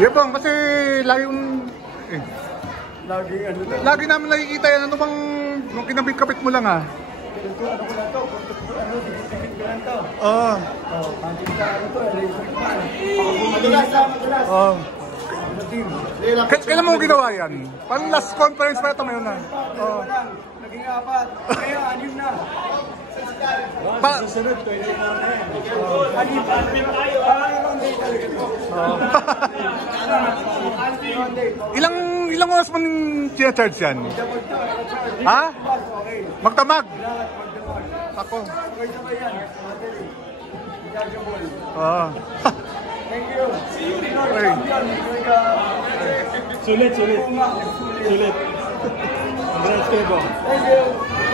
Yeah, bang, kasi lagi yung... Lagi namin nakikita yan. Ano bang... Nung kinabit-kapit mo lang ah. Ito, ano ko na to? Dikit ko lang to. Oo. Pansin sa ano to, madulas. Oo. Kailan mo ginawa yan? Parang last conference pa ito ngayon na. Oo. Naging 4. Kaya 6 na. Susunod, 24 na yan. 6 Ilang oras mo nang charge yan? Ha? Magtamag? Ako. Oo. Thank you. Sulit. Congrats kayo, Bong. Thank you.